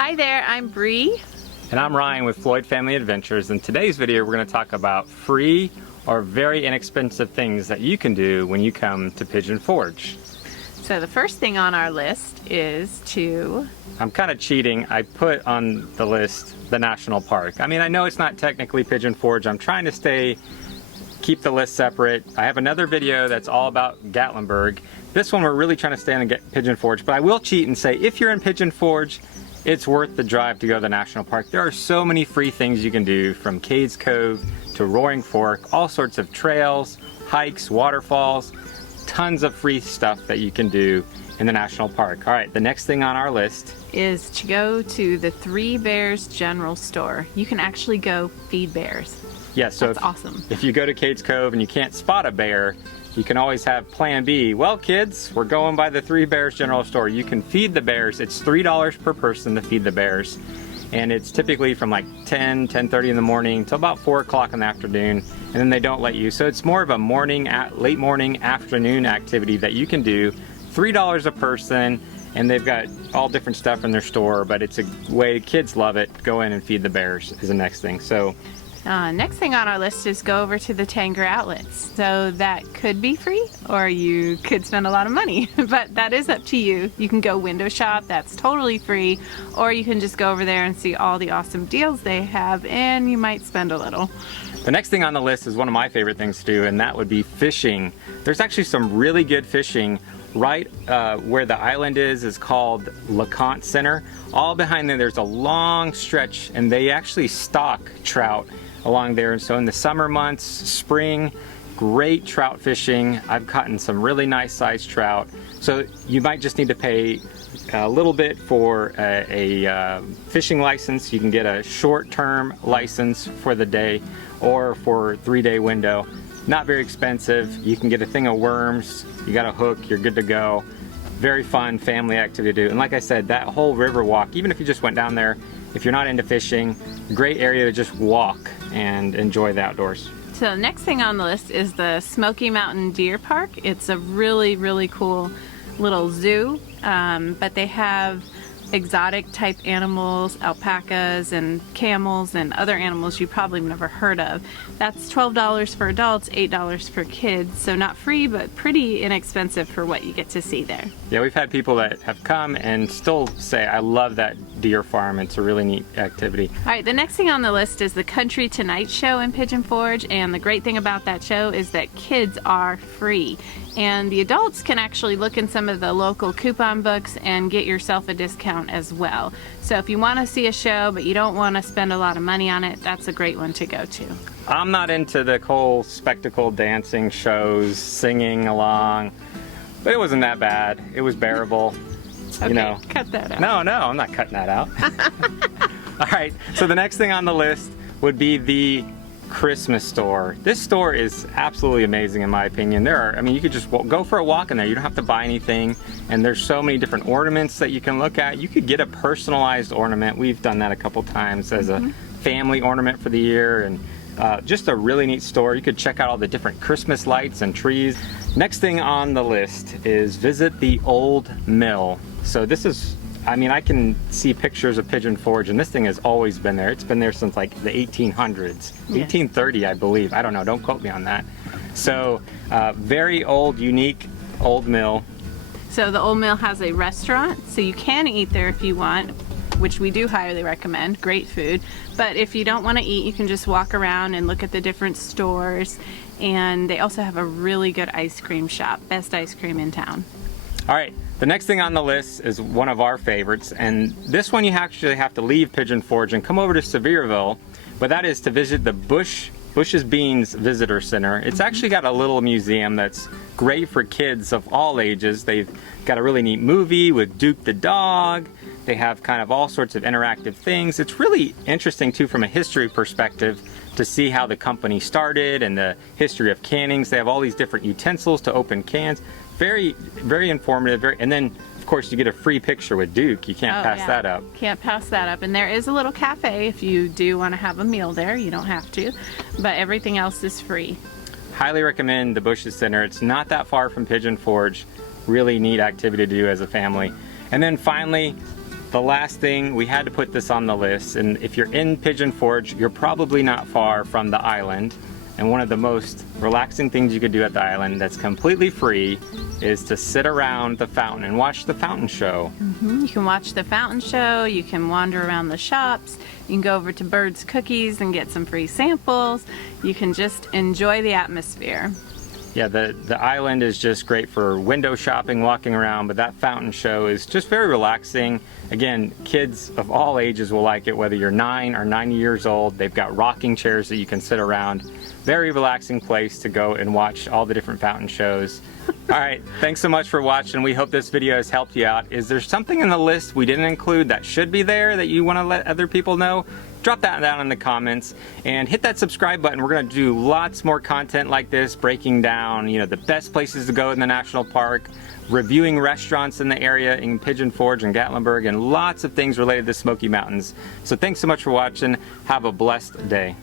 Hi there, I'm Bree. And I'm Ryan with Floyd Family Adventures. In today's video, we're going to talk about free or very inexpensive things that you can do when you come to Pigeon Forge. So the first thing on our list is to... I'm kind of cheating. I put on the list the national park. I mean, I know it's not technically Pigeon Forge. I'm trying to keep the list separate. I have another video that's all about Gatlinburg. This one we're really trying to stay on Pigeon Forge, but I will cheat and say if you're in Pigeon Forge, it's worth the drive to go to the national park. There are so many free things you can do, from Cades Cove to Roaring Fork, all sorts of trails, hikes, waterfalls, tons of free stuff that you can do in the national park. All right, the next thing on our list is to go to the Three Bears General Store. You can actually go feed bears. Yeah, so that's awesome. If you go to Cades Cove and you can't spot a bear, you can always have plan B. Well, kids, we're going by the Three Bears General Store. You can feed the bears. It's $3 per person to feed the bears. And it's typically from like 10:30 in the morning till about 4 o'clock in the afternoon. And then they don't let you. So it's more of a late morning, afternoon activity that you can do. $3 a person. And they've got all different stuff in their store, but it's a way kids love it. Go in and feed the bears is the next thing. So next thing on our list is go over to the Tanger outlets. So that could be free, or you could spend a lot of money, but that is up to you. You can go window shop, that's totally free, or you can just go over there and see all the awesome deals they have, and you might spend a little. The next thing on the list is one of my favorite things to do, and that would be fishing. There's actually some really good fishing right where the island is called LeConte Center. All behind there's a long stretch, and they actually stock trout along there. And so in the summer months, spring, great trout fishing. I've caught some really nice sized trout. So you might just need to pay a little bit for a fishing license. You can get a short-term license for the day or for a 3-day window. Not very expensive. You can get a thing of worms, you got a hook, you're good to go. Very fun family activity to do. And like I said, that whole Riverwalk, even if you just went down there, if you're not into fishing, great area to just walk and enjoy the outdoors. So the next thing on the list is the Smoky Mountain Deer Park. It's a really, really cool little zoo, but they have exotic type animals, alpacas and camels and other animals you probably never heard of. That's $12 for adults, $8 for kids, so not free, but pretty inexpensive for what you get to see there. Yeah, we've had people that have come and still say, I love that deer farm. It's a really neat activity. All right, the next thing on the list is the Country Tonite show in Pigeon Forge, and the great thing about that show is that kids are free. And the adults can actually look in some of the local coupon books and get yourself a discount as well. So if you want to see a show but you don't want to spend a lot of money on it, that's a great one to go to. I'm not into the whole spectacle dancing shows, singing along, but it wasn't that bad. It was bearable. Okay, you know. Cut that out. No, I'm not cutting that out. All right, so the next thing on the list would be the Christmas store. This store is absolutely amazing in my opinion. You could just go for a walk in there. You don't have to buy anything, and there's so many different ornaments that you can look at. You could get a personalized ornament. We've done that a couple times as a family ornament for the year, and just a really neat store. You could check out all the different Christmas lights and trees. Next thing on the list is visit the old mill. So this is, I can see pictures of Pigeon Forge, and this thing has always been there. It's been there since like the 1800s, 1830, I believe. I don't know, don't quote me on that. So very old, unique old mill. So the old mill has a restaurant, so you can eat there if you want, which we do highly recommend. Great food. But if you don't want to eat, you can just walk around and look at the different stores. And they also have a really good ice cream shop. Best ice cream in town. All right, the next thing on the list is one of our favorites, and this one you actually have to leave Pigeon Forge and come over to Sevierville, but that is to visit the Bush's Beans Visitor Center. It's actually got a little museum that's great for kids of all ages. They've got a really neat movie with Duke the dog. They have kind of all sorts of interactive things. It's really interesting too from a history perspective to see how the company started and the history of cannings. They have all these different utensils to open cans. Very, very informative. And then, of course, you get a free picture with Duke. You can't pass that up. Can't pass that up. And there is a little cafe if you do want to have a meal there. You don't have to, but everything else is free. Highly recommend the Bush's Center. It's not that far from Pigeon Forge. Really neat activity to do as a family. And then finally, the last thing, we had to put this on the list, and if you're in Pigeon Forge, you're probably not far from the island. And one of the most relaxing things you could do at the island that's completely free is to sit around the fountain and watch the fountain show. You can watch the fountain show, you can wander around the shops, you can go over to Bird's Cookies and get some free samples. You can just enjoy the atmosphere. Yeah, the island is just great for window shopping, walking around, but that fountain show is just very relaxing. Again, kids of all ages will like it, whether you're 9 or 90 years old. They've got rocking chairs that you can sit around. Very relaxing place to go and watch all the different fountain shows. All right, thanks so much for watching. We hope this video has helped you out. Is there something in the list we didn't include that should be there that you want to let other people know? Drop that down in the comments and hit that subscribe button. We're going to do lots more content like this, breaking down, the best places to go in the national park, reviewing restaurants in the area in Pigeon Forge and Gatlinburg, and lots of things related to the Smoky Mountains. So thanks so much for watching. Have a blessed day.